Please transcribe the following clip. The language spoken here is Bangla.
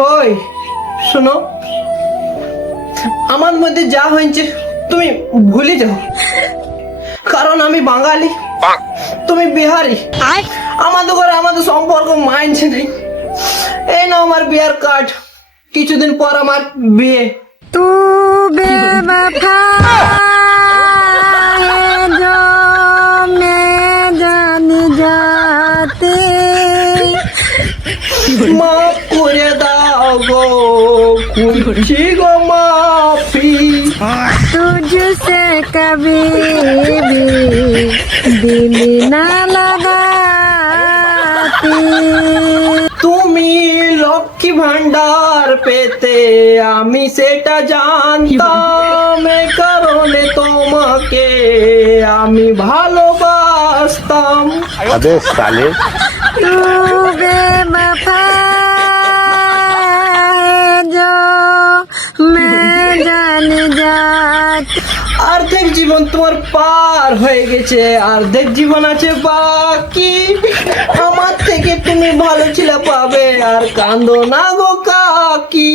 ওই শোনো, আমার মধ্যে যা হয়েছে তুমি ভুলে যাও, কারণ আমি বাঙালি, তুমি বিহারি। আমাদের ঘরে আমাদের সম্পর্ক মানছে নাই। এই নাও আমার বিয়ার কার্ড, কিছুদিন পর আমার বিয়ে। तू बेवफा है जो मैं जान जाती মাফ করে দাও গো, খুঁজছি গো মাফি। तुझसे कभी भी दिल ना लगाती তুমি লক্ষ্মী ভান্ডার পেতে আমি সেটা জানতাম, এ কারণে তোমাকে আমি ভালোবাসতাম। अबे साले तू बेवफा है जो मैं जान जाती অর্ধেক জীবন তোমার পার হয়ে গেছে, অর্ধেক জীবন আছে বাকি। আমার থেকে তুমি ভালো ছিলে পাবে, আর কান্দো না গো কাকি।